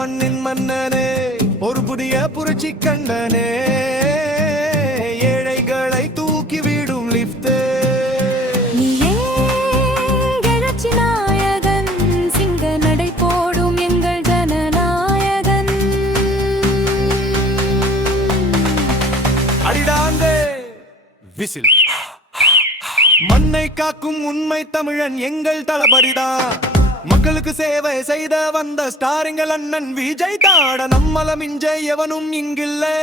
மண்ணின் மன்னனே, ஒரு புதிய புரட்சி கண்டனே, ஏழைகளை தூக்கி விடும் லிப்ட். விசில். மண்ணை காக்கும் உண்மை தமிழன் எங்கள் தளபதிதான். மக்களுக்கு சேவை செய்த வந்த ஸ்டாரிங்கள் அண்ணன் விஜய் தாட. நம்மள மிஞ்ச எவனும் இங்கில்லை,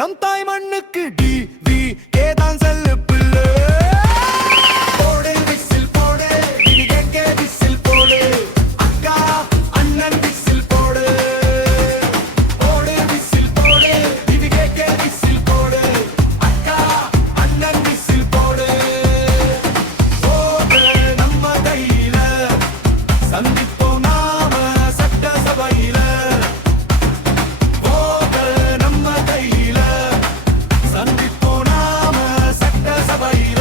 நம் தாய் மண்ணுக்கு டிவி கேதான் செல்லு பிள்ளை. போடு விசில் போடு, கேட்க விசில் போடு, அக்கா அண்ணன் விசில் போடு. போடு விசில் போடு, இது கேட்க விசில் போடு, அக்கா அண்ணன் விசில் போடு. போடு நம்ம கையில, சந்திப்போம் நாம சட்டசபையில. போடு நம்ம கையில, சந்திப்போம் நாம சட்டசபையில.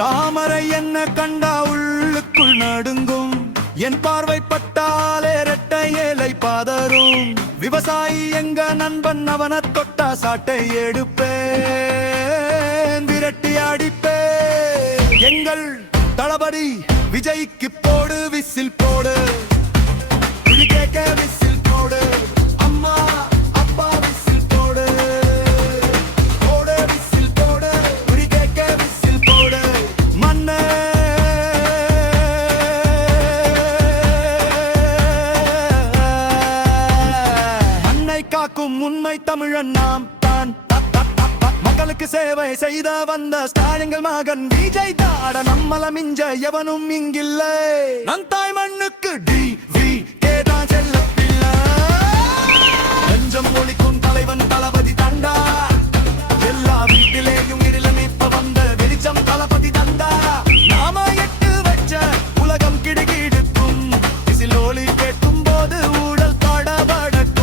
தாமரை என்ன கண்டா உள்ளுக்குள் நடுங்கும், என் பார்வை பட்டாலே இரட்டை ஏலை பாதரும். விவசாயி எங்க நண்பன், அவன தொட்டா சாட்டை எடுப்பேன், விரட்டி அடிப்பேன். எங்கள் தளபதி விஜய்க்கு போடு விசில் போடு, இது கேட்க விசில் போடு, அம்மா அப்பா விசில் போடு. போடு விசில் போடு, இது கேட்க விசில் போடு. மண்ணை காக்கும் உண்மை தமிழன் நாம் தான். மக்களுக்கு சேவை செய்த வந்த ஸ்டாலிங்கள் மகன் விஜய் தாட. நம்மள மிஞ்ச எவனும் இங்கில்லை, நம் தாய் மண்ணுக்கு டிவி கேதான் செல்ல பிள்ளை. லஞ்சம் ஒழிக்கும் தலைவன் தளபதி தண்டா, எல்லா வீட்டிலேயும் இருளம் இப்ப வந்த வெளிச்சம் தளபதி தண்டா. நாம எட்டு வச்ச உலகம் கிடுகிடுக்கும், விசில் ஒலி கேட்கும் போது ஊழல் படபடக்கும்.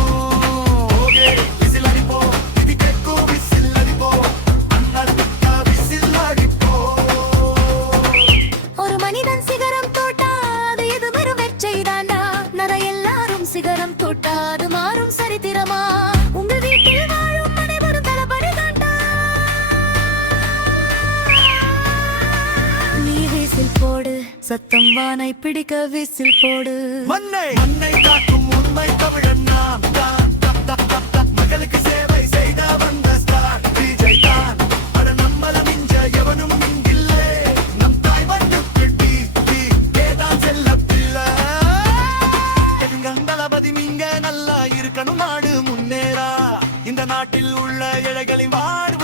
சிகரம் தொட்டாது மாறும் சரித்திரமா, உங்க வீட்டில் வாழும் அனைவரும் தளபதி தாண்டா. நீ விசில் போடு, சத்தம் வானை பிடிக்க விசில் போடு. மண்ணை மண்ணை காக்கும் உண்மை தமிழன் நாம் தான். மக்களுக்கு சேவை செய்த வந்த ஸ்டார் விஜய் தான். அட நம்மள மிஞ்ச எவனும் இங்கில்லை, நம் தாய் மண்ணுக்கு டிவி கேதான் செல்ல பிள்ளை. தளபதி நீங்க நல்லா இருக்கணும், நாடு முன்னேறா. இந்த நாட்டில் உள்ள ஏழைகளின் வாடு